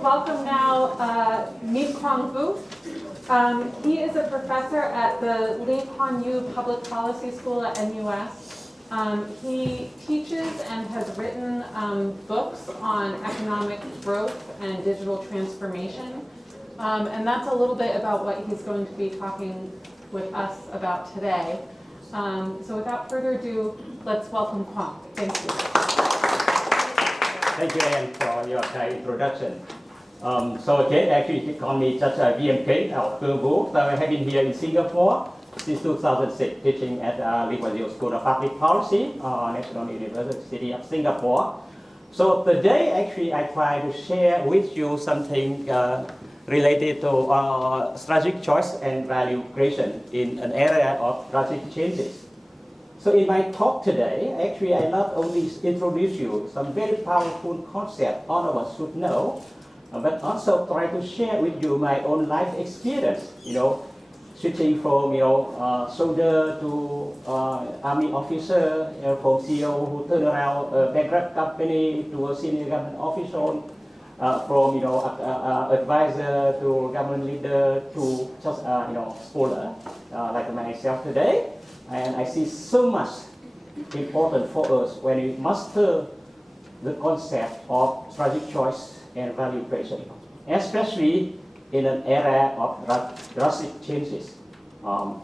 welcome now Min Kwang Vu. He is a professor at the Lee Kuan Yew Public Policy School at U.S. He teaches and has written books on economic growth and digital transformation. And that's a little bit about what he's going to be talking with us about today. So without further ado, let's welcome Kwang. Thank you. Thank you, Anne, for your kind introduction. So again, actually, you call me just VMK or Vu. So I have been here in Singapore since 2006, teaching at Lee Kuan Yew School of Public Policy, National University of Singapore. So today, actually, I try to share with you something related to strategic choice and value creation in an area of drastic changes. So in my talk today, actually, I not only introduce you some very powerful concepts all of us should know, but also try to share with you my own life experience, switching from, soldier to army officer, from CEO who turn around a bankrupt company to a senior government official, from, advisor to government leader to just, scholar, like myself today. And I see so much important for us when we master the concept of strategic choice and value creation, especially in an era of drastic changes. I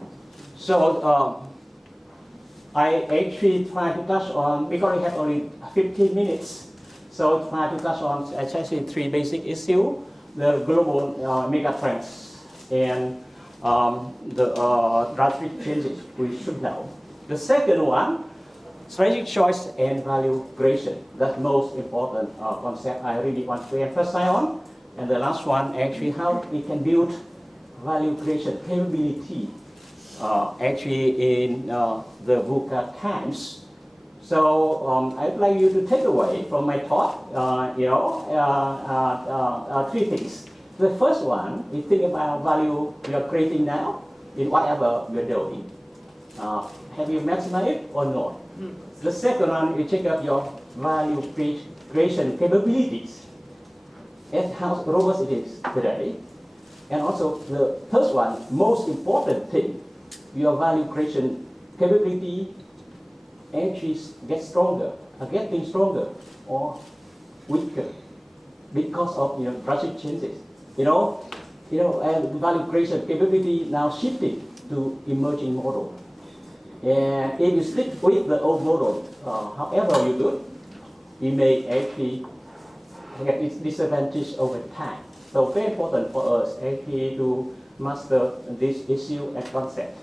actually try to touch on, because we have only 15 minutes, so try to touch on essentially three basic issues: the global mega trends and the drastic changes we should know. The second one, strategic choice and value creation. That's the most important concept I really want to emphasize on. And the last one, actually, how we can build value creation capability actually in the VUCA times. So I'd like you to take away from my talk, three things. The first one, we think about value you're creating now in whatever you're doing. Have you maximized it or not? The second one, you check out your value creation capabilities and how robust it is today. And also the third one, most important thing, your value creation capability actually gets stronger, getting stronger or weaker because of drastic changes. And value creation capability now shifting to emerging model. And if you stick with the old model, however you do it, you may actually get this disadvantage over time. So very important for us actually to master this issue and concept.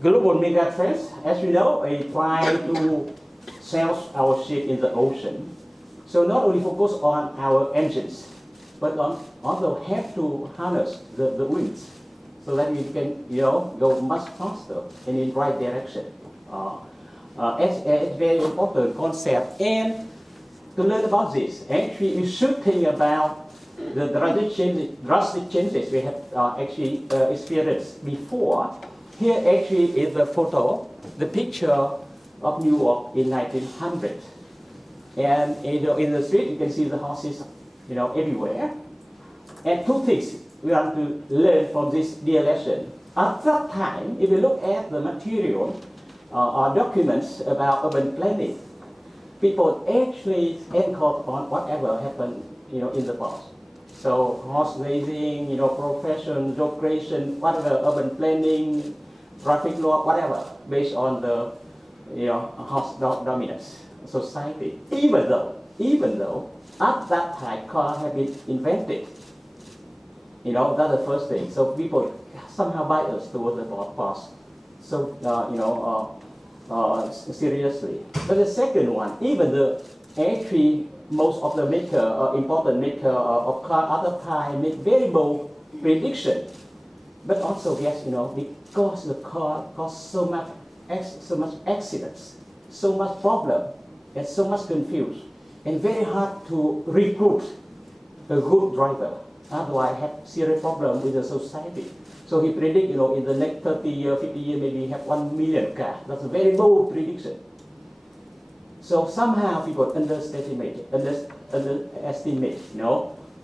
Global mega trends, as we know, we try to sail our ship in the ocean. So not only focus on our engines, but also have to harness the winds so that we can go much faster and in the right direction. It's a very important concept. And to learn about this, actually we should think about the drastic changes we have actually experienced before. Here actually is the photo, the picture of New York in 1900. And in the street, you can see the houses, everywhere. And two things we want to learn from this dear lesson. At that time, if you look at the material or documents about urban planning, people actually anchored on whatever happened, in the past. So horse raising, profession, job creation, whatever, urban planning, traffic law, whatever, based on the, horse dominance society. Even though at that time cars have been invented, that's the first thing. So people somehow bias towards the past. So seriously. But the second one, even the actually most of the important maker of car at the time make very bold prediction. But also yes, because the car caused so much accidents, so much problem, and so much confused, and very hard to recruit a good driver. Otherwise, have serious problem with the society. So he predict, in the next 30 years, 50 years, maybe have 1 million cars. That's a very bold prediction. So somehow people underestimate,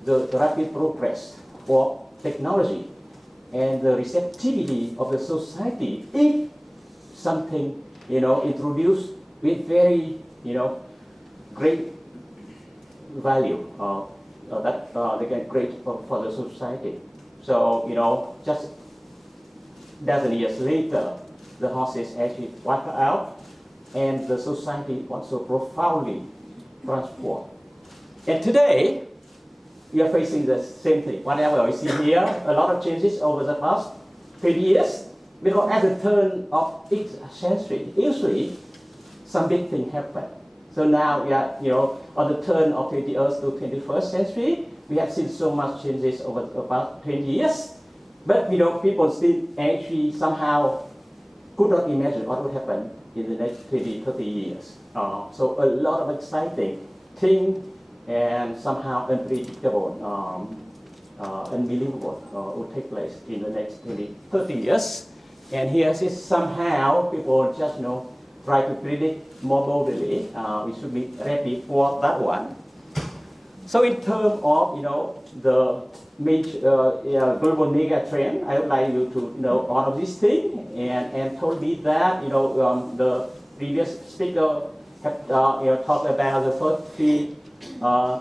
the rapid progress for technology and the receptivity of the society if something, introduced with very, great value that they can create for the society. So, just dozen years later, the horses actually wiped out, and the society also profoundly transformed. And today, we are facing the same thing. Whatever we see here, a lot of changes over the past 20 years, because at the turn of each century, usually some big thing happen. So now we are, on the turn of 20th to 21st century, we have seen so much changes over about 20 years. But, people still actually somehow could not imagine what would happen in the next 20, 30 years. So a lot of exciting things and somehow unpredictable, unbelievable would take place in the next 20, 30 years. And here is somehow people just, try to predict more boldly. We should be ready for that one. So in terms of, the major global mega trend, I would like you to know all of these things, and told me that, the previous speaker have, talked about the first three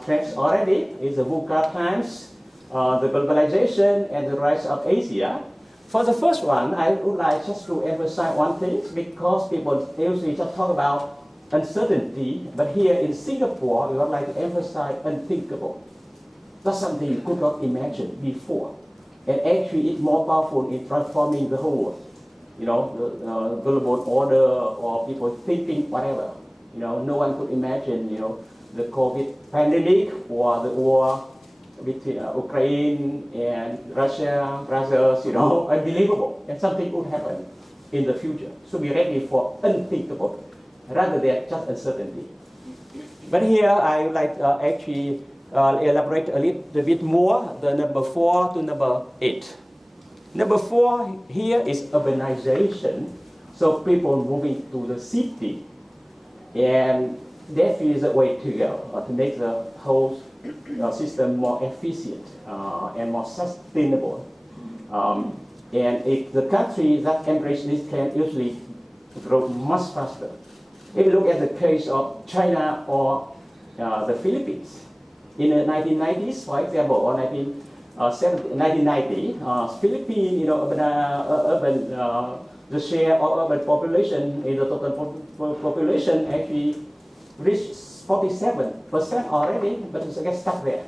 trends already. Is the VUCA times, the globalization, and the rise of Asia. For the first one, I would like just to emphasize one thing, because people usually just talk about uncertainty, but here in Singapore, we would like to emphasize unthinkable. That's something you could not imagine before. And actually, it's more powerful in transforming the whole world. The global order, or people thinking whatever. No one could imagine, the COVID pandemic or the war between Ukraine and Russia, brothers, unbelievable. And something could happen in the future. So be ready for unthinkable, rather than just uncertainty. But here I would like actually elaborate a little bit more, the number 4 to number 8. Number 4 here is urbanization. So people moving to the city. And that is the way to go, to make the whole system more efficient and more sustainable. And if the countries that embrace this trend usually grow much faster. If you look at the case of China or the Philippines, in the 1990s, for example, or 1990, Philippines, the share of urban population in the total population actually reached 47% already, but it's again stuck there,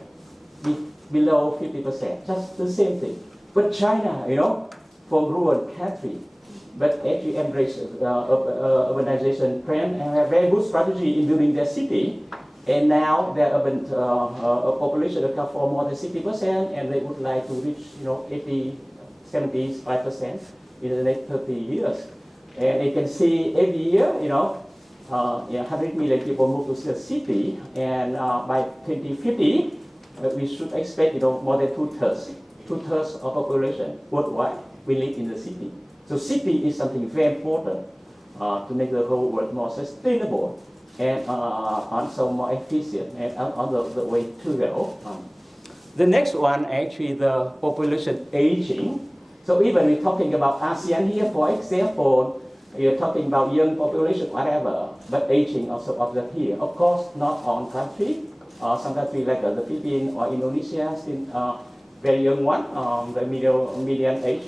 below 50%, just the same thing. But China, from rural country, but actually embraced urbanization trend and have very good strategy in building their city. And now their urban population account for more than 60%, and they would like to reach, 80, 75% in the next 30 years. And you can see every year, 100 million people move to the city, and by 2050, we should expect, more than two-thirds of population worldwide will live in the city. So city is something very important to make the whole world more sustainable and also more efficient and on the way to go. The next one, actually, the population aging. So even we're talking about ASEAN here, for example, you're talking about young population, whatever, but aging also observed here. Of course, not all countries. Some countries like the Philippines or Indonesia, still very young one, the median age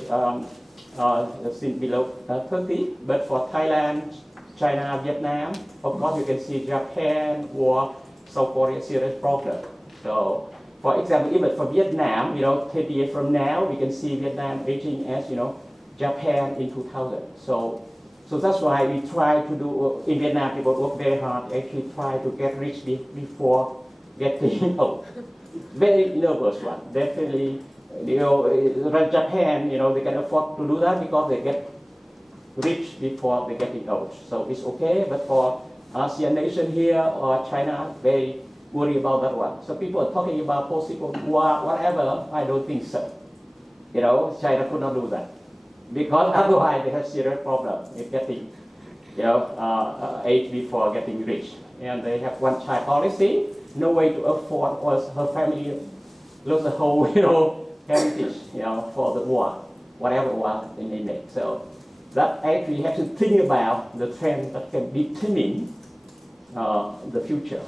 still below 30. But for Thailand, China, Vietnam, of course you can see Japan or South Korea serious problem. So, for example, even for Vietnam, 30 years from now, we can see Vietnam aging as, Japan in 2000. So that's why we try to do, in Vietnam, people work very hard, actually try to get rich before getting old. Very nervous one, definitely. Japan, they can afford to do that because they get rich before they're getting old. So it's okay, but for ASEAN nation here or China, very worry about that one. So people are talking about possible war, whatever. I don't think so. China could not do that because otherwise they have serious problem in getting age before getting rich. And they have one child policy, no way to afford, or her family lose the whole, heritage, for the war, whatever war they may make. So that actually you have to think about the trend that can determine the future.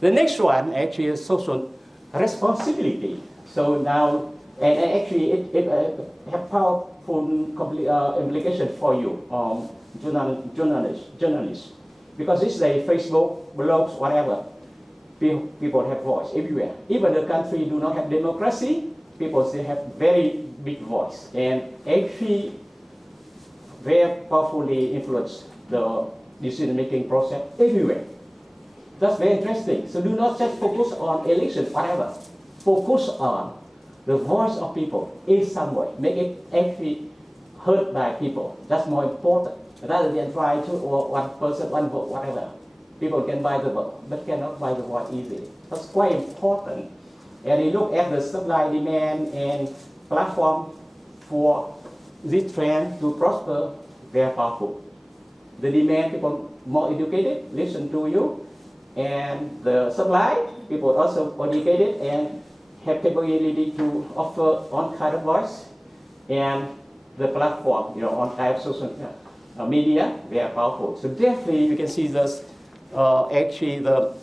The next one actually is social responsibility. So now, and actually it have powerful implication for you, journalists, because this day Facebook, blogs, whatever, people have voice everywhere. Even the country do not have democracy, people still have very big voice, and actually very powerfully influence the decision-making process everywhere. That's very interesting. So do not just focus on elections, whatever. Focus on the voice of people in some way. Make it actually heard by people. That's more important. Rather than try to, or one person, one vote, whatever. People can buy the vote, but cannot buy the vote easily. That's quite important. And you look at the supply, demand, and platform for this trend to prosper, very powerful. The demand, people more educated, listen to you. And the supply, people also educated and have capability to offer on kind of voice. And the platform, on kind of social media, very powerful. So definitely you can see this, actually the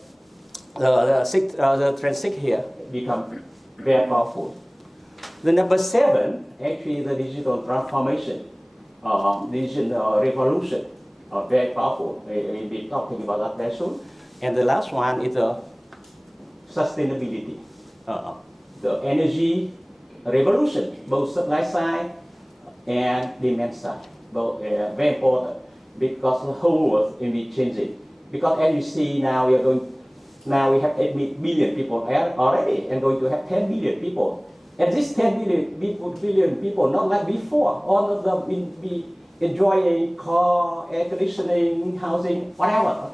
trend 6 here become very powerful. The number 7, actually the digital transformation, digital revolution, very powerful. We'll be talking about that very soon. And the last one is sustainability, the energy revolution, both supply side and demand side, both very important because the whole world will be changing. Because as you see now, we have 8 billion people already, and going to have 10 billion people. And these 10 billion people, not like before, all of them will be enjoying car, air conditioning, housing, whatever.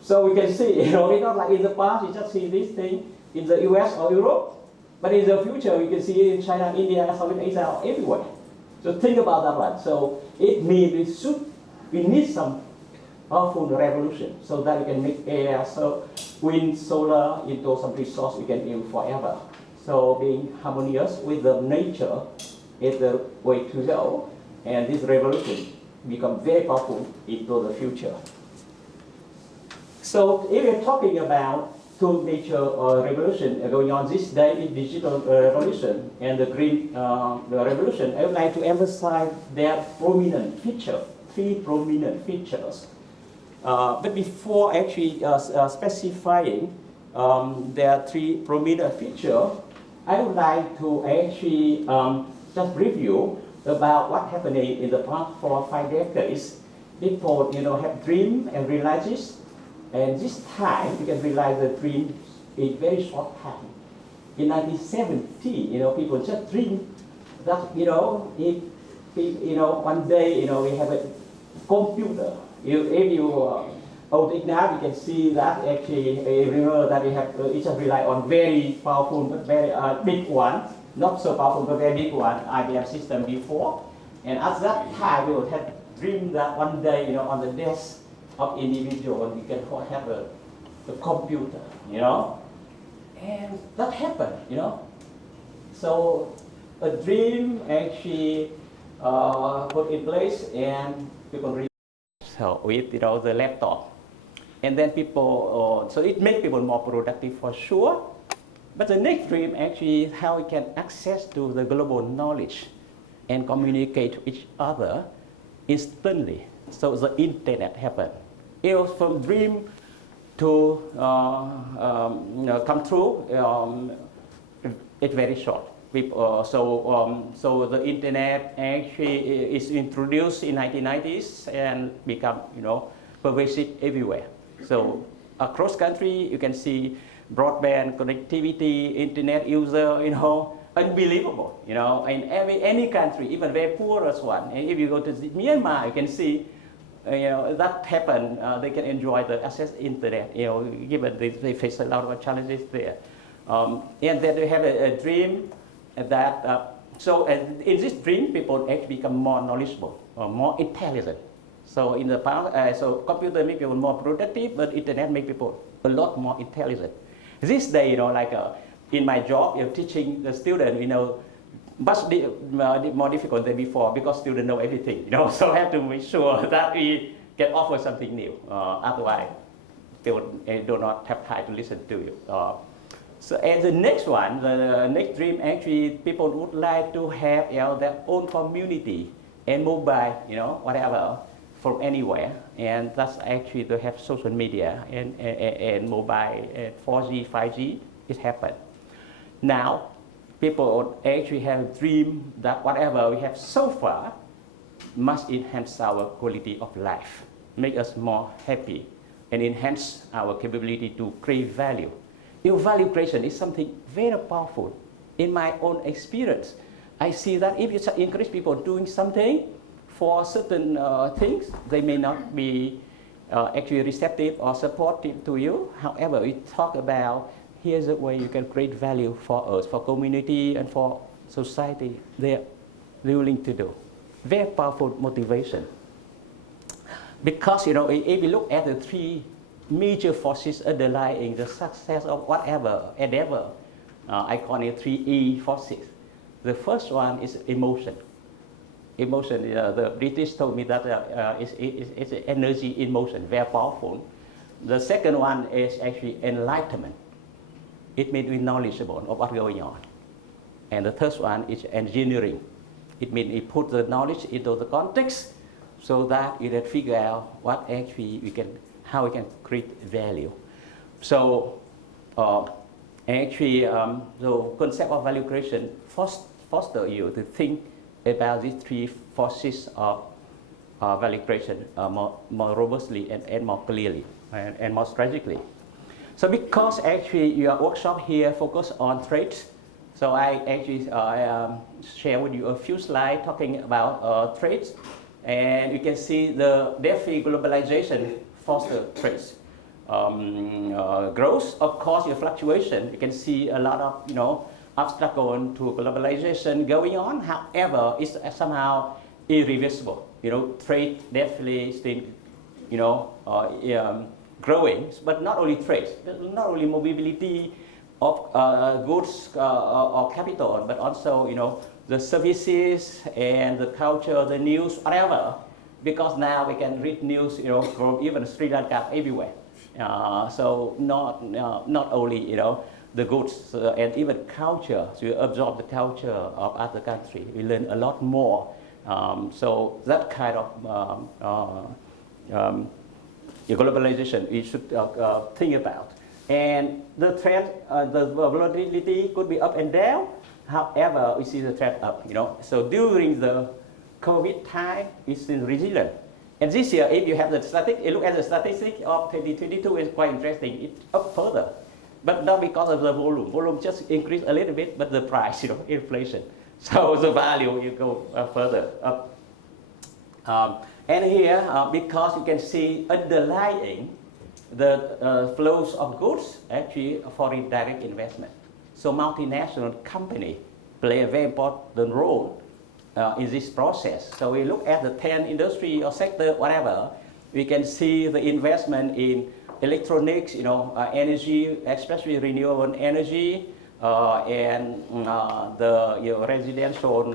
So we can see, it's not like in the past, you just see this thing in the U.S. or Europe, but in the future, we can see it in China, India, Southeast Asia, everywhere. So think about that one. So it means we need some powerful revolution so that we can make air, so wind, solar into some resource we can use forever. So being harmonious with the nature is the way to go, and this revolution become very powerful into the future. So if we're talking about two major revolution going on this day in digital revolution and the green revolution, I would like to emphasize their prominent feature, 3 prominent features. But before actually specifying their 3 prominent features, I would like to actually just review about what happening in the past 4 or 5 decades. People, have dream and realizes. And this time, you can realize the dream in very short time. In 1970, people just dream that, if one day, we have a computer. If you old enough, you can see that actually, remember that we have, it just rely on very powerful, but very big one, not so powerful, but very big one, IBM system before. And at that time, we would have dreamed that one day, on the desk of individual, you can have a computer, and that happened, So a dream actually put in place, and people read with the laptop, and then people, so it makes people more productive for sure. But the next dream actually how we can access to the global knowledge and communicate to each other instantly. So the internet happened. It was from dream to come true. It's very short. So the internet actually is introduced in 1990s and become pervasive everywhere. So across country you can see broadband connectivity, internet user, unbelievable. In any country, even very poorest one. And if you go to Myanmar, you can see. That happened, they can enjoy the access to internet, given they face a lot of challenges there. And then they have a dream that, so in this dream, people actually become more knowledgeable, more intelligent. So in the past, so computer make people more productive, but internet make people a lot more intelligent. This day, like in my job, teaching the student, much more difficult than before because students know everything, So I have to make sure that we can offer something new. Otherwise, they do not have time to listen to you. So and the next one, the next dream, actually, people would like to have their own community and mobile, whatever, from anywhere. And that's actually to have social media and mobile and 4G, 5G, it happened. Now, people actually have a dream that whatever we have so far must enhance our quality of life, make us more happy, and enhance our capability to create value. Your value creation is something very powerful. In my own experience, I see that if you encourage people doing something for certain things, they may not be actually receptive or supportive to you. However, we talk about here's a way you can create value for us, for community and for society. They're willing to do. Very powerful motivation. Because if you look at the three major forces underlying the success of whatever endeavor, I call it 3E forces. The first one is emotion. Emotion, the British told me that it's energy in motion, very powerful. The second one is actually enlightenment. It means we're knowledgeable of what's going on. And the third one is engineering. It means we put the knowledge into the context so that you can figure out what actually how we can create value. So actually, the concept of value creation foster you to think about these three forces of value creation more robustly and more clearly and more strategically. So because actually your workshop here focus on trades, so I actually share with you a few slides talking about trades, and you can see the definitely globalization foster trades. Growth, of course, your fluctuation. You can see a lot of obstacle to globalization going on. However, it's somehow irreversible. Trade definitely still growing, but not only trade, not only mobility of goods or capital, but also the services and the culture, the news, whatever. Because now we can read news from even Sri Lanka everywhere. So not only the goods and even culture. So you absorb the culture of other countries. We learn a lot more. So that kind of globalization we should think about. And the trend, the volatility could be up and down. However, we see the trend up. So during the COVID time, it's still resilient. And this year, if you have the look at the statistics of 2022, it's quite interesting. It's up further, but not because of the volume. Volume just increased a little bit, but the price, inflation. So the value you go further up. And here, because you can see underlying the flows of goods, actually foreign direct investment. So multinational company play a very important role in this process. So we look at the 10 industry or sector, whatever, we can see the investment in electronics, energy, especially renewable energy, and the residential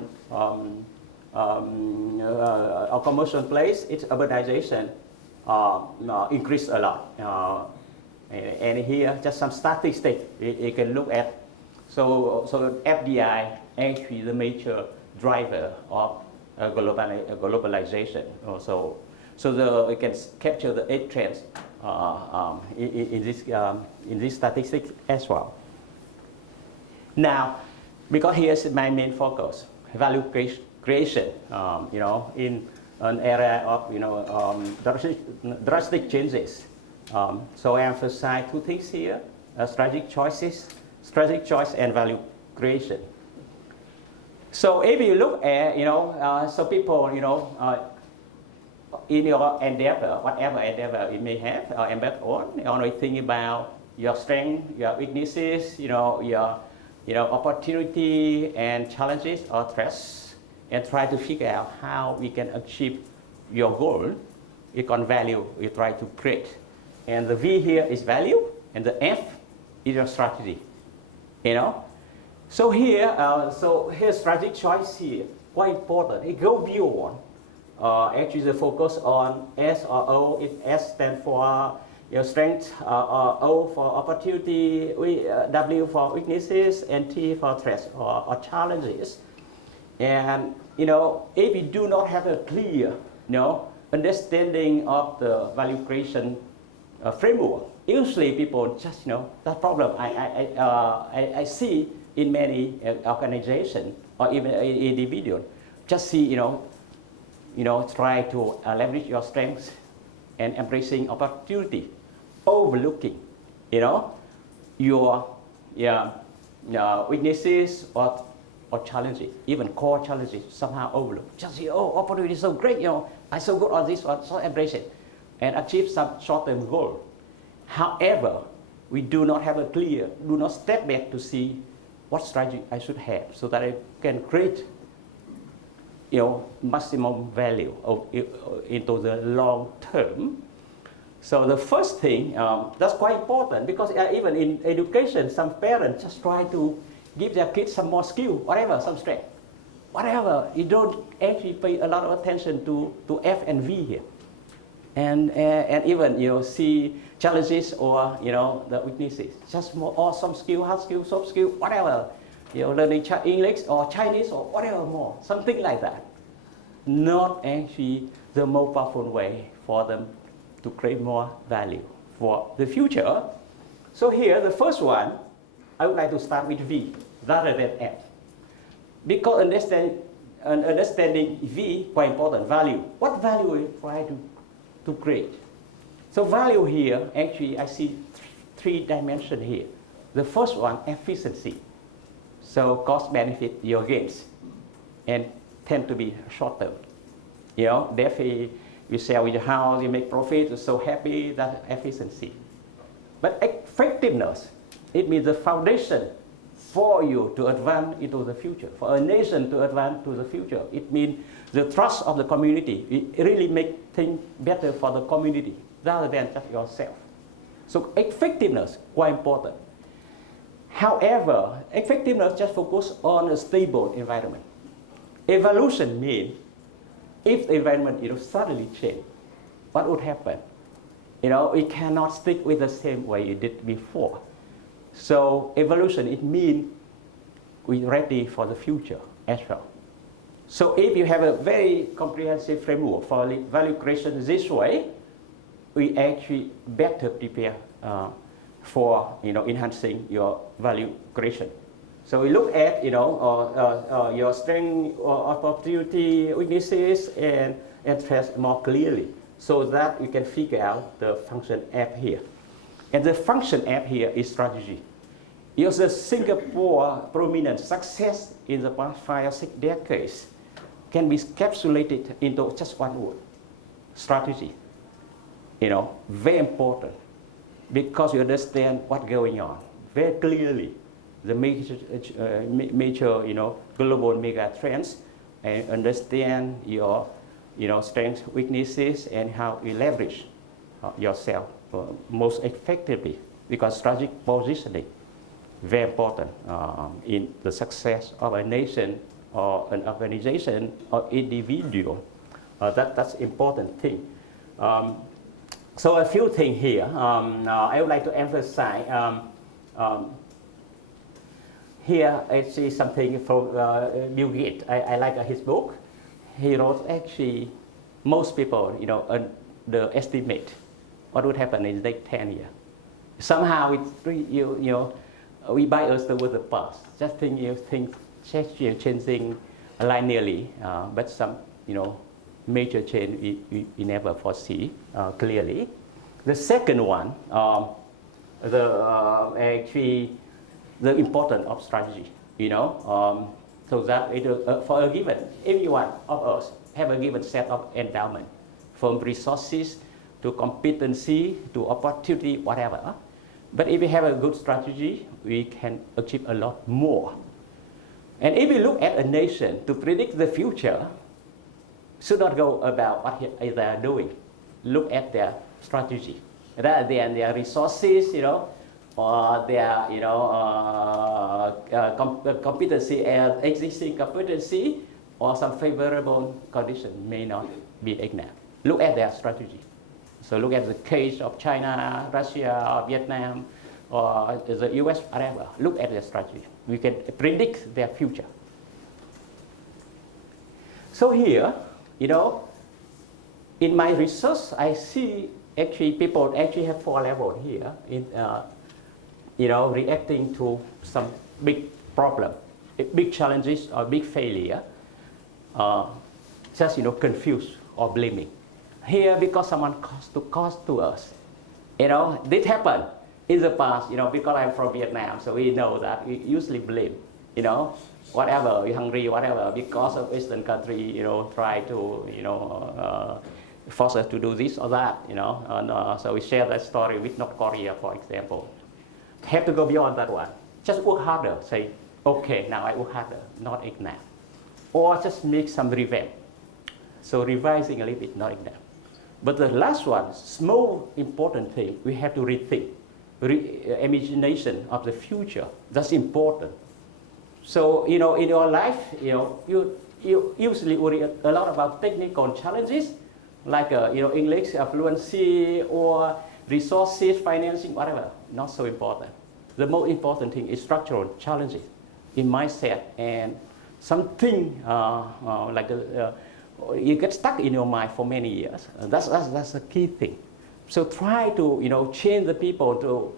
or commercial place, its urbanization increased a lot. And here, just some statistics you can look at. So FDI actually the major driver of globalization. So we can capture the 8 trends in this statistics as well. Now, because here's my main focus, value creation. In an area of drastic changes. So I emphasize 2 things here: strategic choice, and value creation. So if you look at so people in your endeavor, whatever endeavor you may have or embark on, think about your strength, your weaknesses, your opportunity and challenges or threats, and try to figure out how we can achieve your goal. we call value, we try to create. And the V here is value, and the F is your strategy, you know. So here, here's strategic choice here, quite important. It goes beyond. Actually, the focus on S or O. If S stands for your strength, O for opportunity, W for weaknesses, and T for threats or challenges. And you know, if you do not have a clear, understanding of the value creation framework, usually people just, that problem I see in many organizations or even individuals, just see, try to leverage your strengths and embracing opportunity, overlooking, your weaknesses or challenges, even core challenges, somehow overlooked. Just say, oh, opportunity is so great, I'm so good on this one, so embrace it and achieve some short-term goal. However, we do not have a clear, do not step back to see what strategy I should have so that I can create, maximum value into the long term. So the first thing, that's quite important because even in education, some parents just try to give their kids some more skill, whatever, some strength, whatever. You don't actually pay a lot of attention to F and V here. And even, see challenges or, the weaknesses. Just more awesome skill, hard skill, soft skill, whatever. Learning English or Chinese or whatever more, something like that. Not actually the most powerful way for them to create more value for the future. So here, the first one, I would like to start with V rather than F. Because understanding V, quite important, value. What value we try to create? So value here, actually, I see three dimensions here. The first one, efficiency. So cost benefit your gains and tend to be short term. Therefore, you sell your house, you make profit, you're so happy, that's efficiency. But effectiveness, it means the foundation for you to advance into the future, for a nation to advance to the future. It means the trust of the community. It really makes things better for the community rather than just yourself. So effectiveness, quite important. However, effectiveness just focuses on a stable environment. Evolution means if the environment suddenly change, what would happen? We cannot stick with the same way you did before. So evolution, it means we're ready for the future as well. So if you have a very comprehensive framework for value creation this way, we actually better prepare for enhancing your value creation. So we look at your strength, opportunity, weaknesses, and threats more clearly, so that you can figure out the function F here. And the function F here is strategy. It's the Singapore prominent success in the past 5 or 6 decades can be encapsulated into just one word: strategy. Very important because you understand what's going on very clearly. The major global mega trends, and understand your strengths, weaknesses, and how you leverage yourself most effectively. Because strategic positioning very important in the success of a nation or an organization or individual. That's important thing. So a few things here. I would like to emphasize. Here I see something from Bill Gates. I like his book. He wrote actually most people underestimate what would happen in the next 10 years. Somehow we bias towards the past. Just think changing linearly, but some major change we never foresee clearly. The second one, actually the importance of strategy. So that for a given, every one of us have a given set of endowment, from resources to competency to opportunity, whatever. But if we have a good strategy, we can achieve a lot more. And if we look at a nation to predict the future, should not go about what they are doing. look at their strategy, rather than their resources, or their, competency, existing competency, or some favorable condition may not be ignored. Look at their strategy. So look at the case of China, Russia, or Vietnam, or the U.S. whatever. Look at their strategy. We can predict their future. So here, in my research, I see actually people actually have 4 levels here in, reacting to some big problem, big challenges or big failure, just, confused or blaming. Here, because someone caused to us, this happened in the past, because I'm from Vietnam, so we know that we usually blame, whatever, we're hungry, whatever, because of Eastern country, try to, force us to do this or that, so we share that story with North Korea, for example. Have to go beyond that one. Just work harder, say, okay, now I work harder, not ignore. Or just make some revamp. So revising a little bit, not ignore. But the last one, small important thing, we have to rethink. Imagination of the future, that's important. So, in your life, you usually worry a lot about technical challenges, like, English fluency or resources, financing, whatever. Not so important. The most important thing is structural challenges in mindset and something like you get stuck in your mind for many years. That's the key thing. So try to change the people to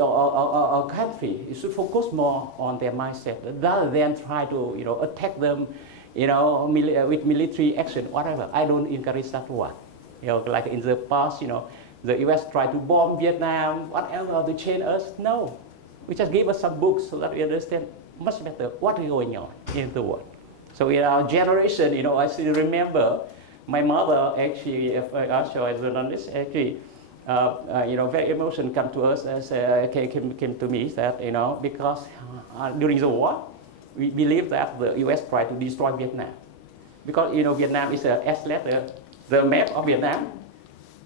our country. You should focus more on their mindset rather than try to attack them with military action, whatever. I don't encourage that one. Like in the past, the U.S. tried to bomb Vietnam, whatever, to change us. No, we just give us some books so that we understand much better what is going on in the world. So in our generation, I still remember my mother actually, also as a journalist, actually, very emotional come to us as came to me that because during the war, we believe that the U.S. tried to destroy Vietnam, because Vietnam is a S letter, the map of Vietnam,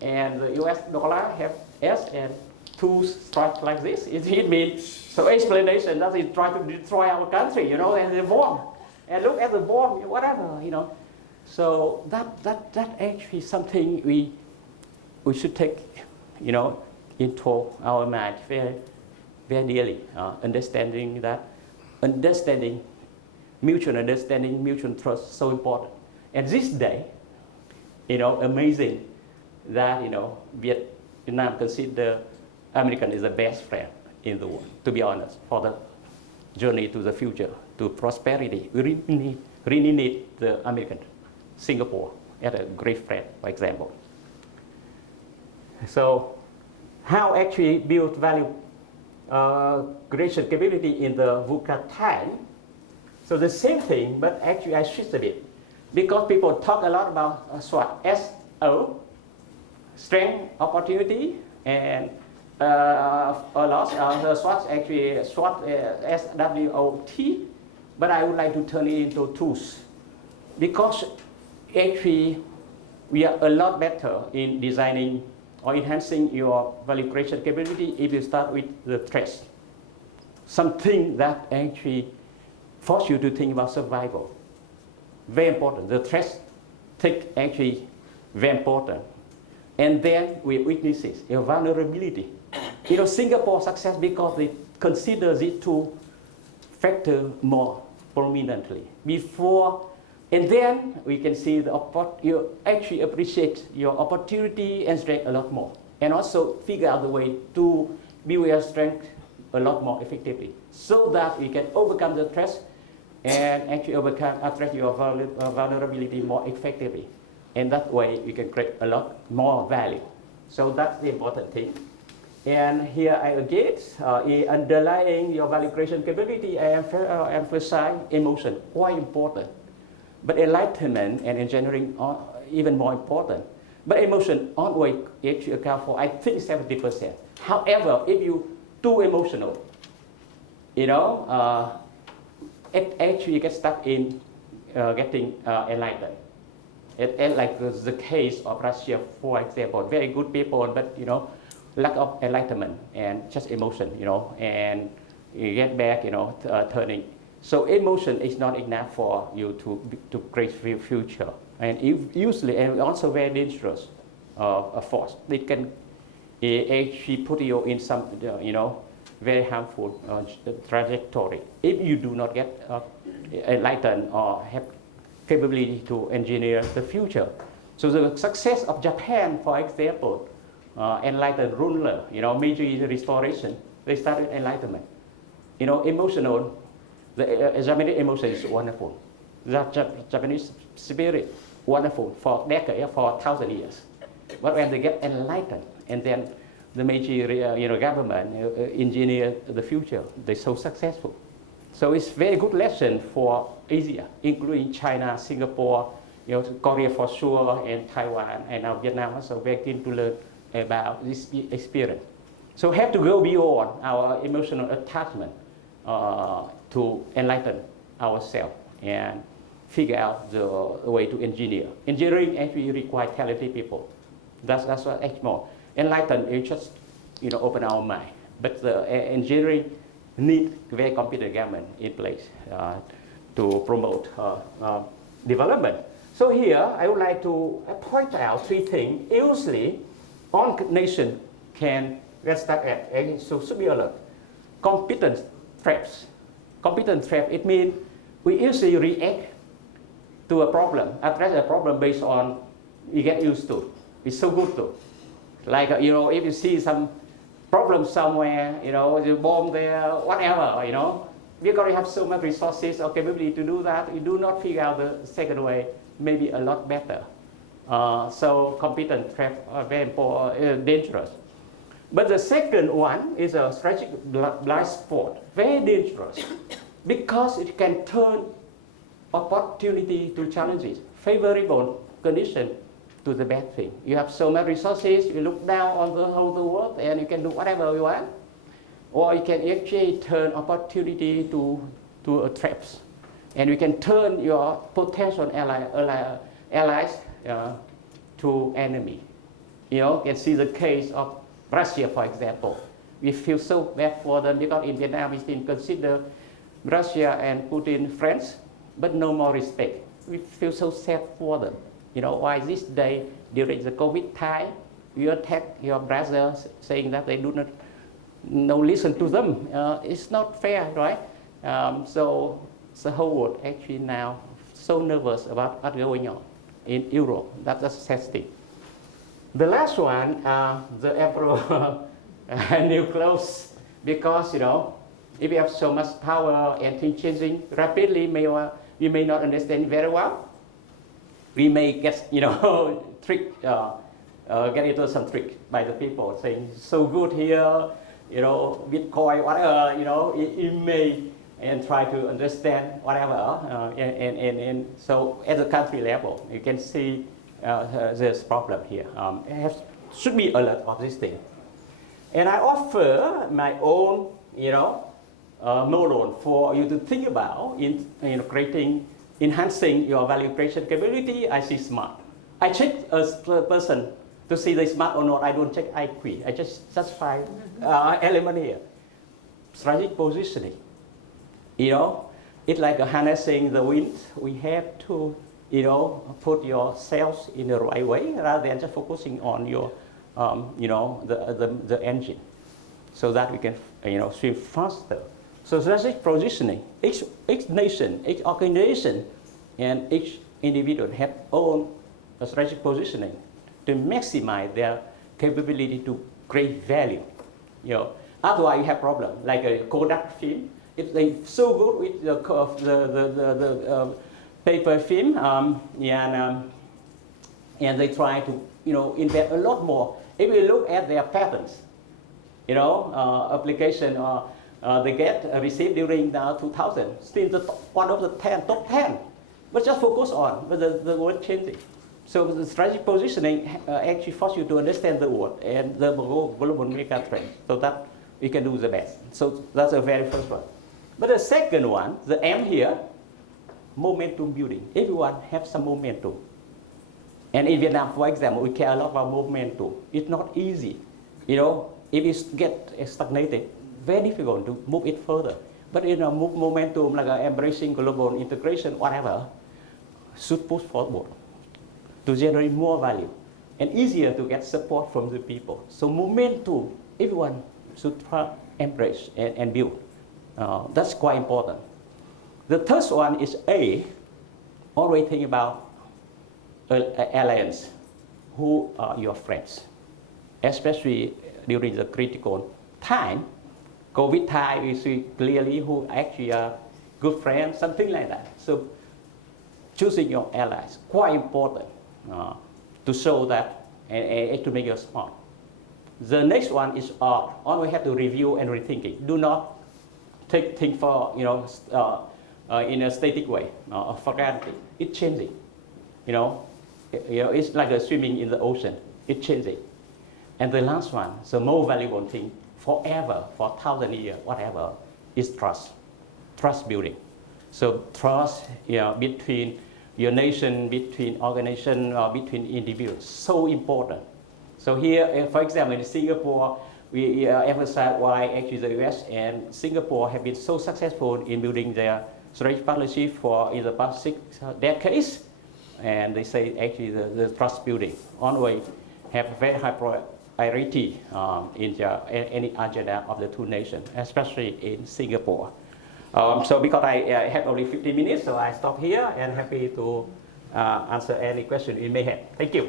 and the U.S. dollar have S and 2 stripes like this. It means so explanation that they try to destroy our country, and the bomb, and look at the bomb, whatever, So that actually something we should take, into our mind very, very dearly. Understanding mutual understanding, mutual trust, so important. And this day, amazing that Vietnam consider American is the best friend in the world. To be honest, for the journey to the future, to prosperity, we really need the American. Singapore as a great friend, for example. So, how actually build value creation capability in the VUCA time? So the same thing, but actually I switched a bit, because people talk a lot about SWOT, S-O, strength, opportunity, and a lot. The SWOT actually SWOT S-W-O-T, but I would like to turn it into tools, because actually we are a lot better in designing or enhancing your value creation capability if you start with the threats. Something that actually force you to think about survival. Very important. The threats take actually very important. And then with weaknesses, your vulnerability. Singapore success because they consider these 2 factors more prominently. And then we can see you actually appreciate your opportunity and strength a lot more. And also figure out the way to build your strength a lot more effectively, so that we can overcome the threats and actually address your vulnerability more effectively. And that way we can create a lot more value. So that's the important thing. And here I again, underlying your value creation capability, I emphasize emotion, quite important. But enlightenment and engineering are even more important. But emotion always actually account for, I think, 70%. However, if you too emotional, it actually gets stuck in getting enlightened. And like the case of Russia, for example, very good people, but lack of enlightenment and just emotion, and you get back, turning. So emotion is not enough for you to create future, and usually and also very dangerous force. It can actually put you in some, very harmful trajectory if you do not get enlightened or have capability to engineer the future. So the success of Japan, for example, enlightened ruler, Meiji Restoration, they started enlightenment. Emotional, the Japanese emotion is wonderful. The Japanese spirit, wonderful for decades, for 1,000 years. But when they get enlightened, and then the Meiji, government engineer the future, they're so successful. So it's very good lesson for Asia, including China, Singapore, Korea for sure, and Taiwan, and now Vietnam also very keen to learn about this experience. So have to go beyond our emotional attachment to enlighten ourselves and figure out the way to engineer. Engineering actually requires talented people. That's what actually more. Enlighten is just open our mind, but the engineering need very competent government in place to promote development. So here I would like to point out 3 things. Usually, all nation can get stuck at, and so should be alert. Competence traps. Competence trap, it means we usually react to a problem, address a problem based on we get used to. It's so good to. Like, if you see some problem somewhere, the bomb there, whatever, we're going to have so much resources or capability to do that. You do not figure out the second way, maybe a lot better. So competent trap are very important, dangerous. But the second one is a strategic blind spot, very dangerous, because it can turn opportunity to challenges, favorable condition to the bad thing. You have so many resources, you look down on the whole world and you can do whatever you want. Or you can actually turn opportunity to traps. And you can turn your potential allies to enemy. You can see the case of Russia, for example. We feel so bad for them because in Vietnam it's been considered Russia and Putin friends, but no more respect. We feel so sad for them. Why this day, during the COVID time, you attack your brothers saying that they do not listen to them. It's not fair, right? So the whole world actually now so nervous about what's going on in Europe. That's a sad thing. The last one, the emperor new clothes, because if you have so much power and things changing rapidly, we may not understand very well. We may get, tricked, get into some trick by the people saying, so good here, Bitcoin, whatever, you may, and try to understand whatever. And so at the country level, you can see there's problem here. Should be alert of this thing. And I offer my own, model for you to think about in enhancing your value creation capability. I see smart. I check a person to see they smart or not. I don't check IQ. I just find element here. Strategic positioning. It's like harnessing the wind. We have to, put yourselves in the right way rather than just focusing on your, the engine, so that we can, swim faster. So strategic positioning, each nation, each organization, and each individual have own strategic positioning to maximize their capability to create value. Otherwise you have problem like a Kodak film. If they so good with the paper film, and they try to invest a lot more. If we look at their patents, application they get received during the 2000, still one of the top 10, but just focus on the world changing. So the strategic positioning actually forces you to understand the world and the global mega trend, so that we can do the best. So that's the very first one. But the second one, the M here, momentum building. Everyone have some momentum. And in Vietnam, for example, we care a lot about momentum. It's not easy. You know, if it get stagnated, very difficult to move it further. But you know, move momentum like embracing global integration, whatever, should push forward to generate more value and easier to get support from the people. So momentum, everyone should try, embrace and build. That's quite important. The third one is A, always think about alliance. Who are your friends? Especially during the critical time, COVID time, we see clearly who actually are good friends, something like that. So choosing your allies, quite important to show that and to make you smart. The next one is always have to review and rethink it. Do not take things for, in a static way, for granted. It's changing. It's like a swimming in the ocean. It's changing. And the last one, the most valuable thing forever, for 1,000 years, whatever, is trust. Trust building. So trust between your nation, between organization, between individuals, so important. So here, for example, in Singapore, we emphasize why actually the U.S. and Singapore have been so successful in building their strategic partnership for in the past 6 decades. And they say actually the trust building always have very high priority in any agenda of the two nations, especially in Singapore. So because I have only 15 minutes, so I stop here and happy to answer any question you may have. Thank you.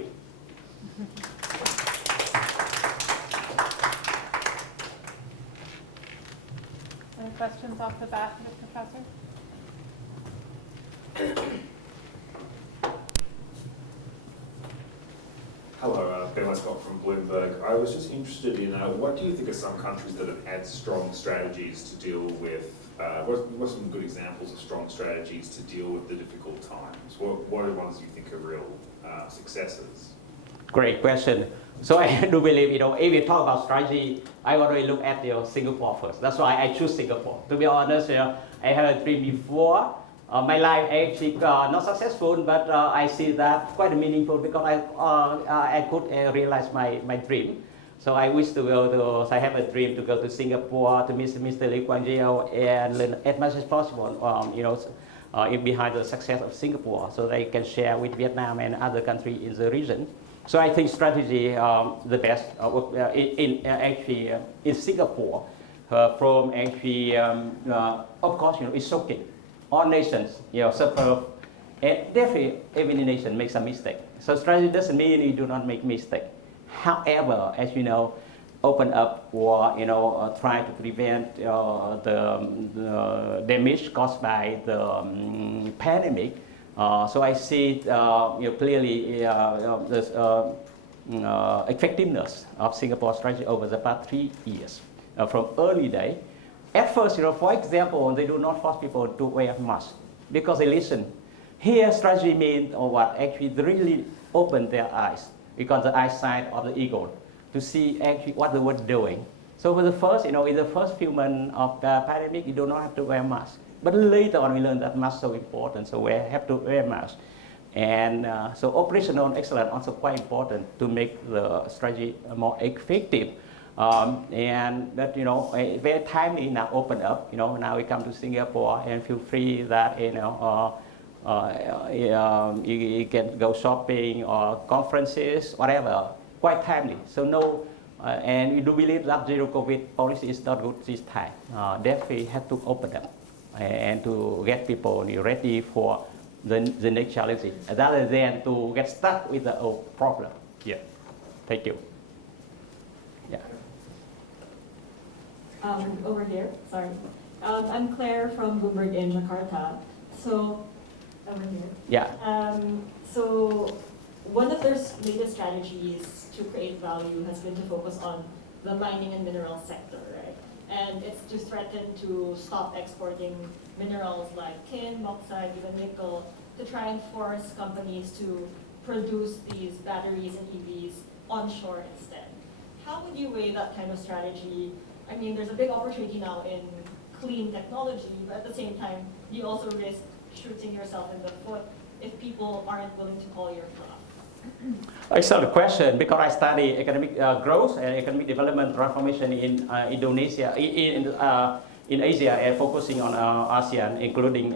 Any questions off the bat for the professor? Hello, Ben Westcott from Bloomberg. I was just interested in what do you think are some countries that have had strong strategies to deal with, what are some good examples of strong strategies to deal with the difficult times? What are the ones you think are real successes? Great question. So I do believe, if we talk about strategy, I already look at Singapore first. That's why I choose Singapore. To be honest, I had a dream before. My life actually not successful, but I see that quite meaningful because I could realize my dream. So I wish to go to, so I have a dream to go to Singapore to meet Mr. Lee Kuan Yew and learn as much as possible, behind the success of Singapore, so they can share with Vietnam and other countries in the region. So I think strategy the best in Singapore from actually, of course, it's shocking. All nations, suffer, and definitely every nation makes a mistake. So strategy doesn't mean you do not make mistake. However, as you know, open up or try to prevent the damage caused by the pandemic. So I see clearly the effectiveness of Singapore strategy over the past 3 years from early day. At first, for example, they do not force people to wear masks because they listen. Here, strategy means what? Actually, they really open their eyes because the eyesight of the eagle to see actually what the world doing. So for the first, in the first few months of the pandemic, you do not have to wear masks. But later on, we learned that masks are so important, so we have to wear masks. And so operational excellence also quite important to make the strategy more effective. And that very timely now open up. Now we come to Singapore and feel free that you can go shopping or conferences, whatever, quite timely. So no, and we do believe that zero COVID policy is not good this time. Definitely have to open up and to get people ready for the next challenge, rather than to get stuck with the old problem. Yeah, thank you. Yeah. Over here, sorry. I'm Claire from Bloomberg in Jakarta. So, over here. Yeah. So, one of their latest strategies to create value has been to focus on the mining and mineral sector, right? And it's to threaten to stop exporting minerals like tin, bauxite, even nickel, to try and force companies to produce these batteries and EVs onshore instead. How would you weigh that kind of strategy? I mean, there's a big opportunity now in clean technology, but at the same time, you also risk shooting yourself in the foot if people aren't willing to call your bluff. I saw the question because I study economic growth and economic development transformation in Indonesia, in Asia, and focusing on ASEAN, including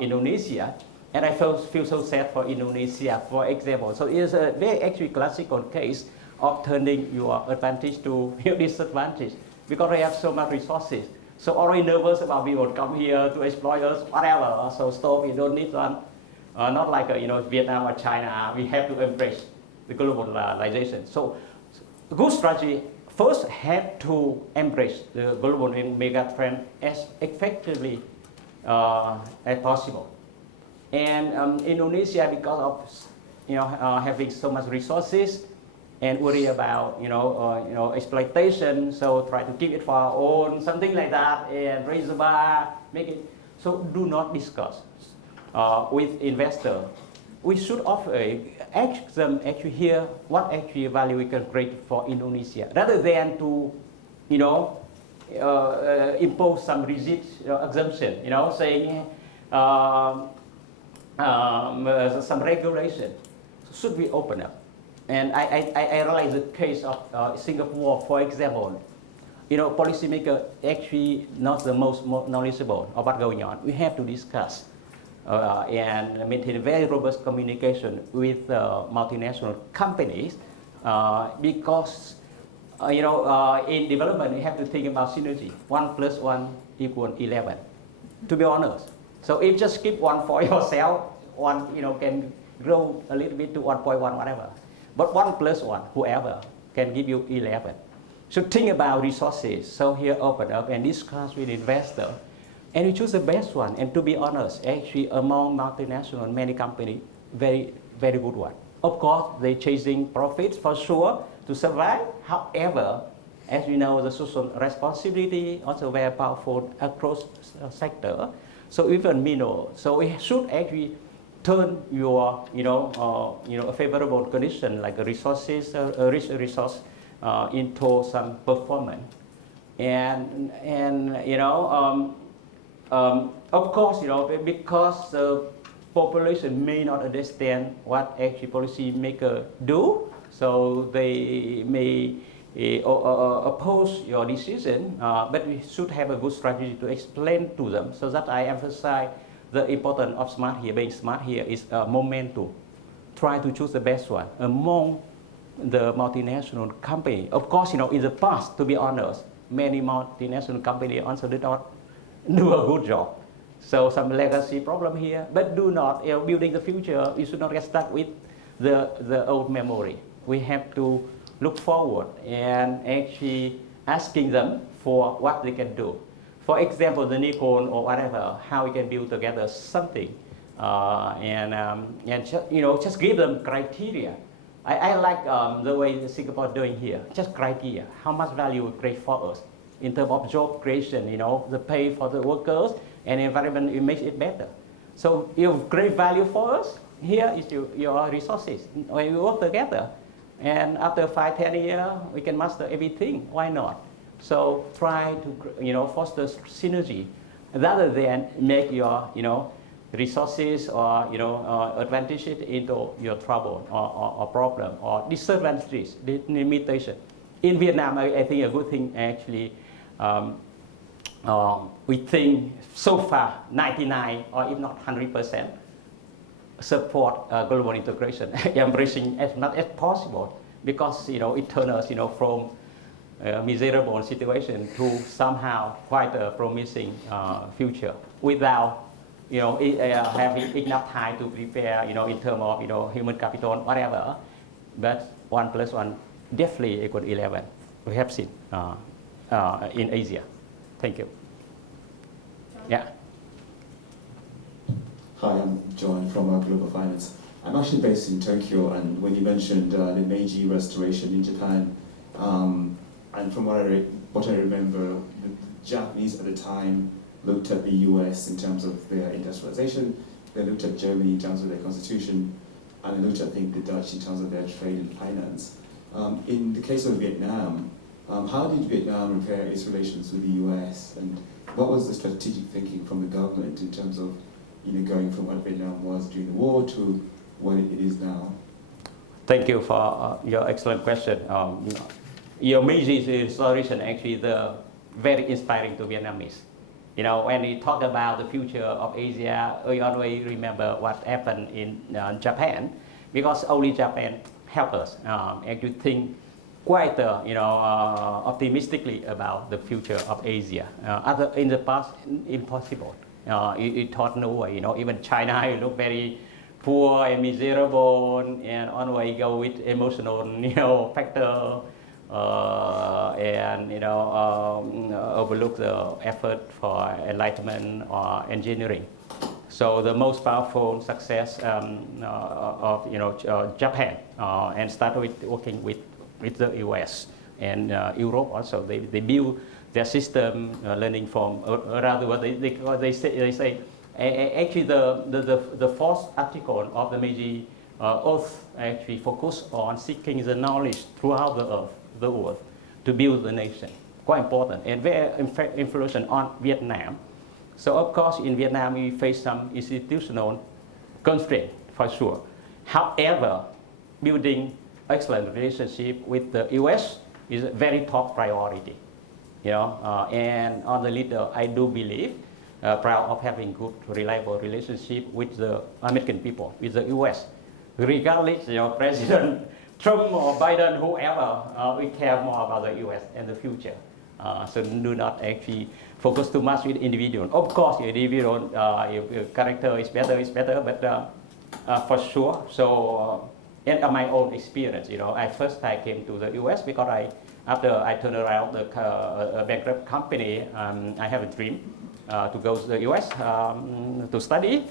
Indonesia. And I feel so sad for Indonesia, for example. So it is a very actually classical case of turning your advantage to your disadvantage because they have so much resources. So already nervous about people come here to exploit us, whatever. So stop, you don't need one. Not like Vietnam or China. We have to embrace the globalization. So good strategy first have to embrace the global mega trend as effectively as possible. And Indonesia, because of having so much resources and worry about exploitation, so try to keep it for our own, something like that, and raise the bar, make it. So do not discuss with investor. We should offer ask them actually here what actually value we can create for Indonesia, rather than to impose some rigid assumption, saying some regulation. Should we open up? And I realize the case of Singapore, for example. Policymaker actually not the most knowledgeable of what's going on. We have to discuss and maintain very robust communication with multinational companies because in development you have to think about synergy. 1 + 1 = 11. To be honest. So if just keep 1 for yourself, 1 can grow a little bit to 1.1 whatever. But 1 + 1, whoever, can give you 11. So think about resources. So here open up and discuss with investor. And we choose the best one. And to be honest, actually among multinational, many companies, very, very good one. Of course, they're chasing profits for sure to survive. However, as we know, the social responsibility also very powerful across sector. So even mineral. So we should actually turn your, a favorable condition like resources, rich resource into some performance. And of course, because the population may not understand what actually policymakers do, so they may oppose your decision, but we should have a good strategy to explain to them. So that I emphasize the importance of smart here. Being smart here is momentum. Try to choose the best one among the multinational company. Of course, in the past, to be honest, many multinational companies also did not do a good job. So some legacy problem here, but do not, building the future, we should not get stuck with the old memory. We have to look forward and actually asking them for what they can do. For example, the Nikon or whatever, how we can build together something, and just give them criteria. I like the way Singapore is doing here. Just criteria, how much value will create for us in terms of job creation, the pay for the workers and environment, it makes it better. So you create value for us, here is your resources. When we work together, and after 5-10 years, we can master everything, why not? So try to foster synergy, rather than make your resources or advantages into your trouble or problem or disadvantages, limitation. In Vietnam, I think a good thing actually, we think so far 99 or if not 100% support global integration, embracing as much as possible, because it turns us from a miserable situation to somehow quite a promising future without having enough time to prepare in terms of human capital, whatever. But 1 + 1 definitely equal 11. We have seen in Asia. Thank you. Yeah. Hi, I'm John from Global Finance. I'm actually based in Tokyo, and when you mentioned the Meiji Restoration in Japan, and from what I remember, the Japanese at the time looked at the US in terms of their industrialization, they looked at Germany in terms of their constitution, and they looked at, I think, the Dutch in terms of their trade and finance. In the case of Vietnam, how did Vietnam repair its relations with the US, and what was the strategic thinking from the government in terms of going from what Vietnam was during the war to what it is now? Thank you for your excellent question. Your Meiji installation actually the very inspiring to Vietnamese. You know, when we talk about the future of Asia, we always remember what happened in Japan, because only Japan helped us actually think quite, optimistically about the future of Asia. Other in the past, impossible. It thought no way. You know, even China, you look very poor and miserable, and always go with emotional, factor. Overlook the effort for enlightenment or engineering. So the most powerful success of Japan and started with working with the U.S. and Europe also. They build their system learning from around the world. They say actually the fourth article of the Meiji Oath actually focus on seeking the knowledge throughout the world to build the nation. Quite important and very influential on Vietnam. So of course in Vietnam we face some institutional constraint for sure. However, building excellent relationship with the U.S. is a very top priority. And on the leader, I do believe, proud of having good, reliable relationship with the American people, with the U.S. Regardless, President Trump or Biden, whoever, we care more about the U.S. and the future. So do not actually focus too much with individual. Of course, your individual, your character is better, but for sure. So, and my own experience, I first I came to the U.S. because after I turned around a bankrupt company, I have a dream to go to the U.S. To study.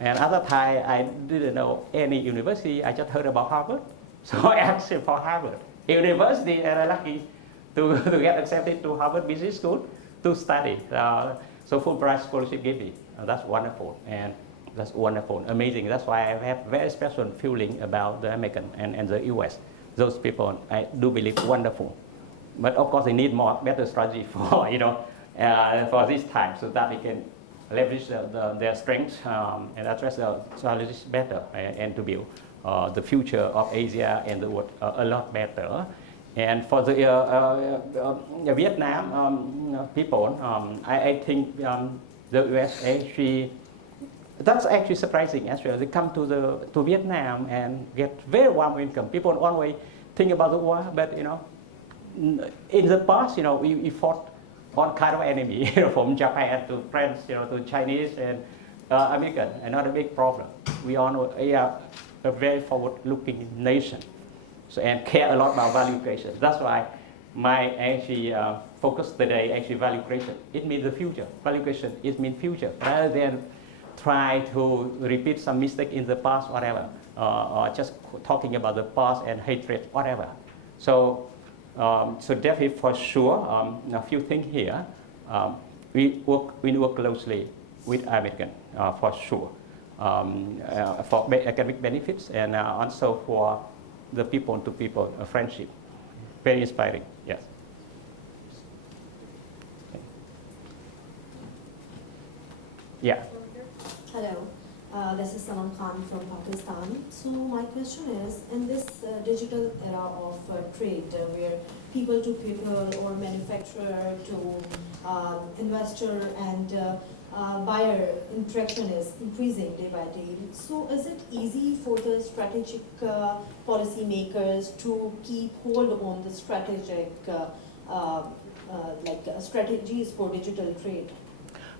And at that time, I didn't know any university. I just heard about Harvard. So I asked him for Harvard University, and I'm lucky to get accepted to Harvard Business School to study. So Fulbright scholarship gave me. That's wonderful, and that's wonderful, amazing. That's why I have very special feeling about the American and the U.S. Those people, I do believe, wonderful. But of course, they need better strategy for for this time, so that they can leverage their strengths and address the challenges better and to build the future of Asia and the world a lot better. And for the Vietnam people, I think the US actually, that's actually surprising as well. They come to Vietnam and get very warm welcome. People always think about the war, but in the past, we fought all kind of enemy, from Japan to France, to Chinese and American, another big problem. We are a very forward-looking nation, so and care a lot about value creation. That's why my actually focus today actually value creation. It means the future. Value creation it means future, rather than try to repeat some mistake in the past, whatever, or just talking about the past and hatred, whatever. So definitely for sure, a few things here. We work closely with American for sure, for academic benefits and also for the people-to-people friendship. Very inspiring. Yes. Yeah. Hello. This is Sanam Khan from Pakistan. So my question is, in this digital era of trade, where people-to-people or manufacturer to investor and buyer interaction is increasing day by day, so is it easy for the strategic policy makers to keep hold on the strategic strategies for digital trade?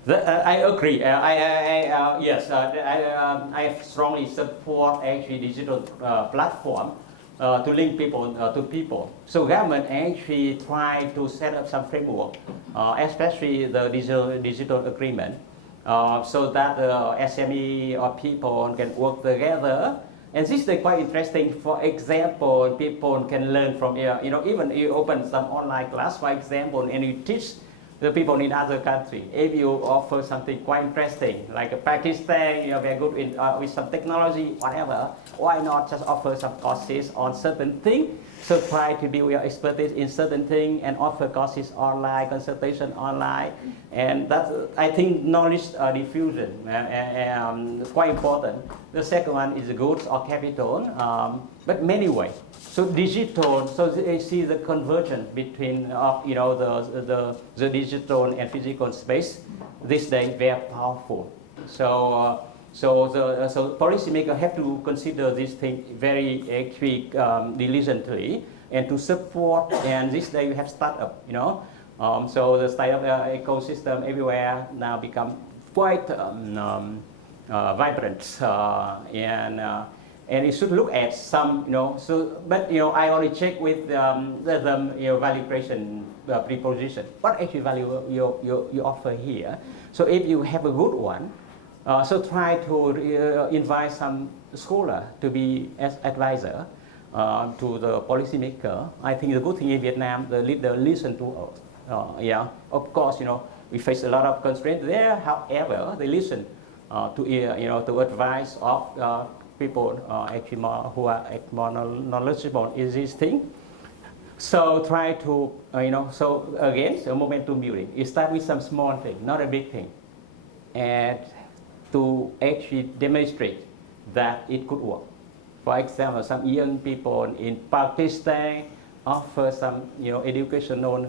I agree. Yes, I strongly support actually digital platform to link people to people. So government actually try to set up some framework, especially the digital agreement, so that SME or people can work together. And this is quite interesting. For example, people can learn from even you open some online class, for example, and you teach the people in other countries. If you offer something quite interesting, like Pakistan, you're very good with some technology, whatever, why not just offer some courses on certain things So try to build your expertise in certain things and offer courses online, consultation online, and that's, I think, knowledge diffusion is quite important. The second one is goods or capital, but many ways. So digital, so you see the convergence between the digital and physical space this day very powerful. So so policymakers have to consider this thing very actually diligently and to support. And this day we have startup, so the startup ecosystem everywhere now become quite vibrant, and you should look at some, So, but I only check with the value creation preposition. What actually value you offer here? So if you have a good one, so try to invite some scholar to be as advisor to the policymaker. I think the good thing in Vietnam, the leader listen to us. Yeah, of course, we face a lot of constraints there. However, they listen to advice of people actually who are more knowledgeable in this thing. So try to, so again, so momentum building. You start with some small thing, not a big thing, and to actually demonstrate that it could work. For example, some young people in Pakistan offer some, educational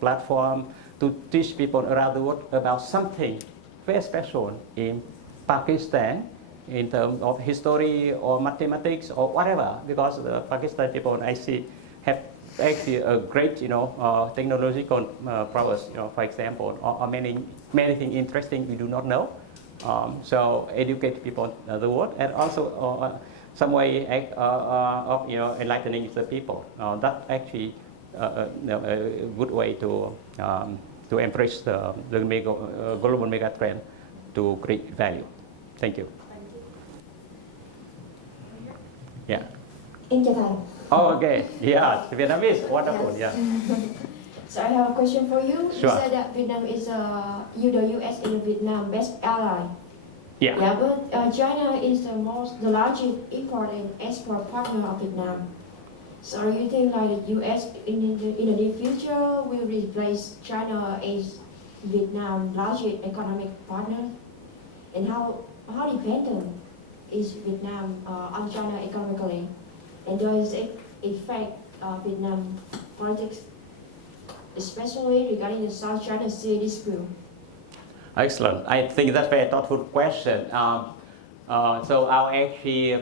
platform to teach people around the world about something very special in Pakistan in terms of history or mathematics or whatever, because the Pakistan people I see have actually a great, technological prowess, for example, or many things interesting we do not know. So educate people in the world, and also some way of enlightening the people. That's actually a good way to embrace the global mega trend to create value. Thank you. Yeah. In Japan. Oh, okay. Yeah, Vietnamese. Wonderful. Yeah. So I have a question for you. Sure. You said that Vietnam is the U.S. and Vietnam best ally. Yeah. Yeah, but China is the largest import and export partner of Vietnam. So you think like the U.S. in the near future will replace China as Vietnam's largest economic partner? And how dependent is Vietnam on China economically? And does it affect Vietnam politics, especially regarding the South China Sea dispute? Excellent. I think that's a very thoughtful question. So our actually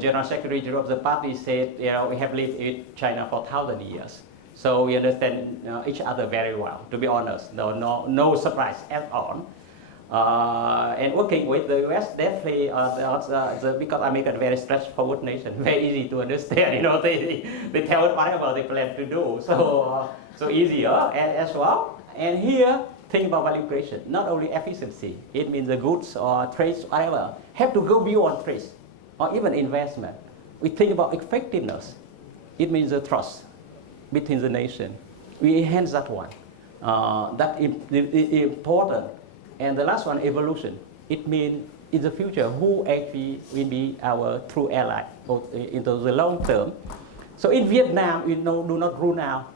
General Secretary of the party said, we have lived with China for 1,000 years. So we understand each other very well, to be honest. No surprise at all. And working with the U.S. definitely, because America is a very straightforward nation, very easy to understand. They tell us whatever they plan to do, so easier as well. And here, think about value creation, not only efficiency. It means the goods or trades, whatever, have to go beyond trades or even investment. We think about effectiveness. It means the trust between the nation. We enhance that one. That is important. And the last one, evolution. It means in the future, who actually will be our true ally into the long term. So in Vietnam, we do not rule out.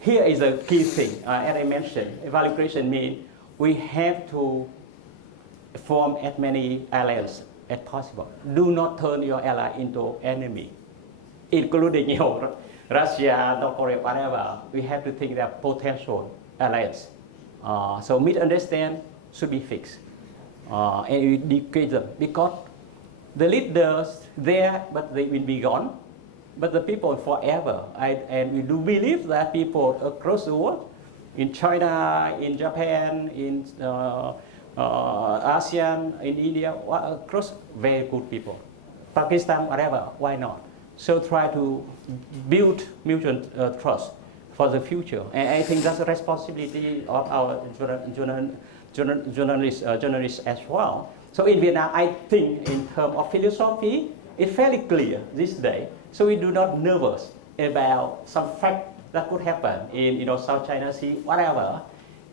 Here is a key thing. As I mentioned, value creation means we have to form as many allies as possible. Do not turn your ally into enemy, including Russia, North Korea, whatever. We have to think that potential allies. So misunderstand should be fixed, and we educate them, because the leaders there, but they will be gone, but the people forever. And we do believe that people across the world, in China, in Japan, in ASEAN, in India, across, very good people. Pakistan, whatever, why not? So try to build mutual trust for the future. And I think that's a responsibility of our journalists as well. So in Vietnam, I think in terms of philosophy, it's fairly clear this day. So we do not nervous about some fact that could happen in South China Sea, whatever,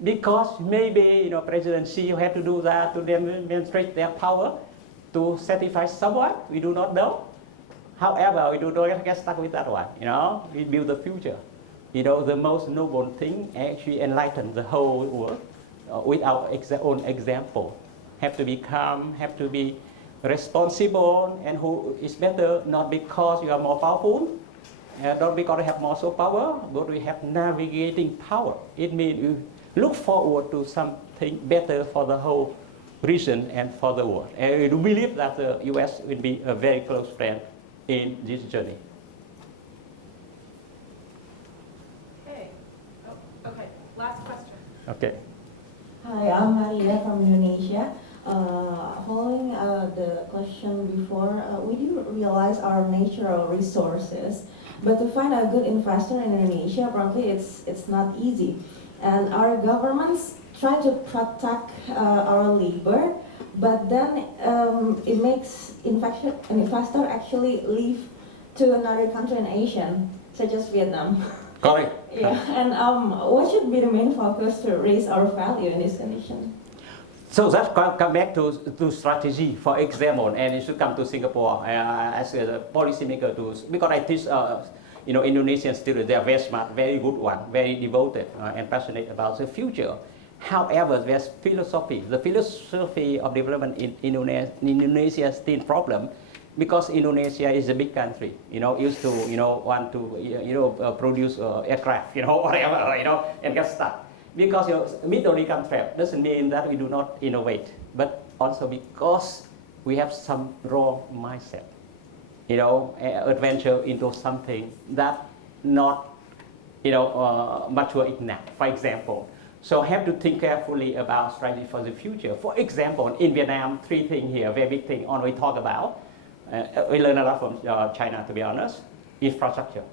because maybe President Xi have to do that to demonstrate their power, to satisfy someone. We do not know. However, we do not get stuck with that one. We build the future. The most noble thing actually enlighten the whole world with our own example. Have to be calm, have to be responsible, and who is better not because you are more powerful, not because you have more so power, but we have navigating power. It means you look forward to something better for the whole region and for the world. And we do believe that the U.S. will be a very close friend in this journey. Okay. Oh, okay. Last question. Okay. Hi, I'm Maria from Indonesia. Following the question before, we do realize our natural resources, but to find a good investor in Indonesia, apparently it's not easy. And our governments try to protect our labor, but then it makes an investor actually leave to another country in Asia, such as Vietnam. Correct. Yeah, and what should be the main focus to raise our value in this condition? So that come back to strategy, for example, and it should come to Singapore as a policymaker too, because I teach Indonesian students. They are very smart, very good one, very devoted and passionate about the future. However, there's philosophy. The philosophy of development in Indonesia is still a problem, because Indonesia is a big country. Used to want to produce aircraft, whatever, and get stuck. Because middle income trap doesn't mean that we do not innovate, but also because we have some wrong mindset. Adventure into something that not mature enough, for example. So have to think carefully about strategy for the future. For example, in Vietnam, 3 things here, very big thing on we talk about. We learn a lot from China, to be honest. Infrastructure.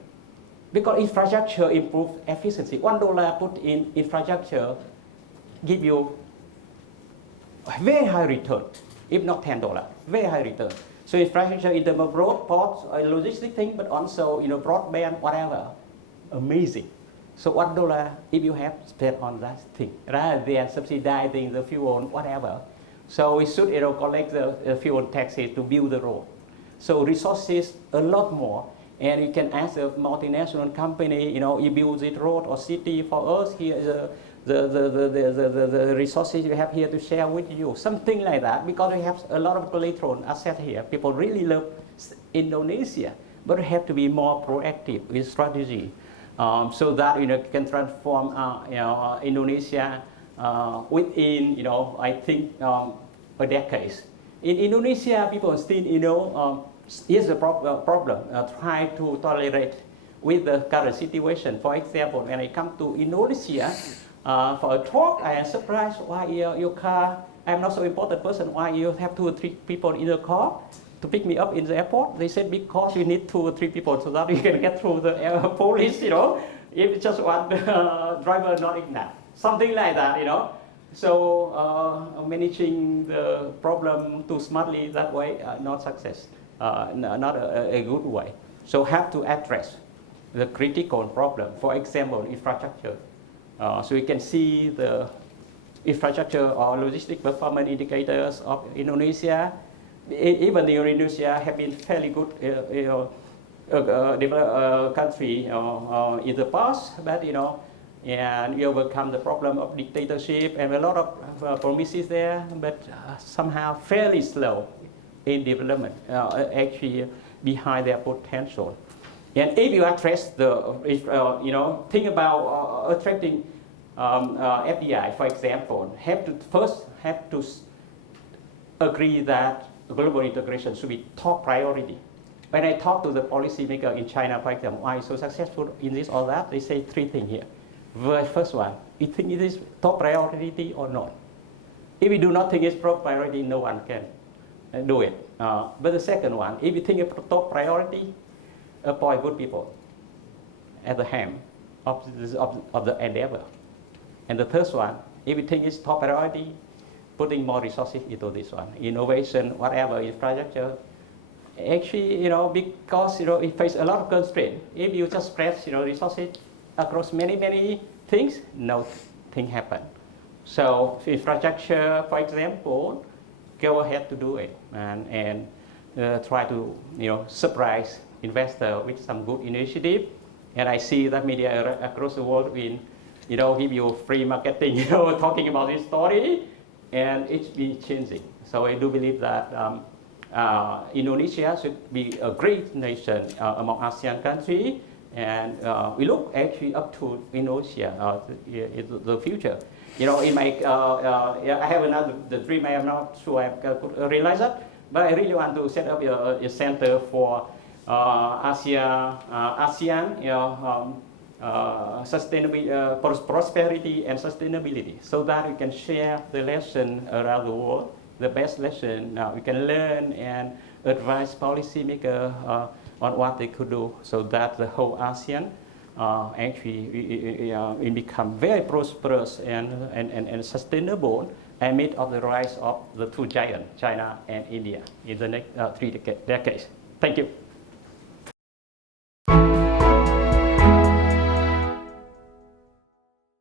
Because infrastructure improves efficiency. $1 put in infrastructure give you a very high return, if not $10, very high return. So infrastructure in terms of road, ports, logistic thing, but also broadband, whatever, amazing. So $1 if you have spent on that thing, rather than subsidizing the fuel, whatever. So we should collect the fuel taxes to build the road. So resources a lot more. And you can ask a multinational company, you build this road or city for us, here is the resources you have here to share with you. Something like that, because we have a lot of collateral asset here. People really love Indonesia, but we have to be more proactive with strategy, so that can transform Indonesia within I think a decade. In Indonesia, people still here's the problem, try to tolerate with the current situation. For example, when I come to Indonesia for a talk, I am surprised why your car, I'm not so important person, why you have 2 or 3 people in the car to pick me up in the airport. They said because you need 2 or 3 people so that you can get through the police, if just one driver not enough. Something like that, So managing the problem too smartly that way, not success. Not a good way. So have to address the critical problem. For example, infrastructure. So we can see the infrastructure or logistic performance indicators of Indonesia. Even Indonesia have been fairly good developed country in the past, but and we overcome the problem of dictatorship and a lot of promises there, but somehow fairly slow in development, actually behind their potential. And if you address think about attracting FDI, for example, first have to agree that global integration should be top priority. When I talk to the policymaker in China, for example, why so successful in this or that, they say 3 things here. The first one, you think it is top priority or not? If you do not think it's top priority, no one can do it. But the second one, if you think it's top priority, appoint good people at the helm of the endeavor. And the third one, if you think it's top priority, putting more resources into this one. Innovation, whatever, infrastructure. Actually, because, it faces a lot of constraints. If you just spread, resources across many things, nothing happen. So infrastructure, for example, go ahead to do it. And try to surprise investor with some good initiative. And I see that media across the world will give you free marketing, talking about this story, and it's been changing. So I do believe that Indonesia should be a great nation among ASEAN countries, and we look actually up to Indonesia in the future. In my, I have another dream. I am not sure I could realize that, but I really want to set up a center for ASEAN, prosperity and sustainability, so that we can share the lesson around the world, the best lesson we can learn and advise policymakers on what they could do, so that the whole ASEAN actually we become very prosperous and sustainable amid of the rise of the two giants, China and India, in the next 3 decades. Thank you.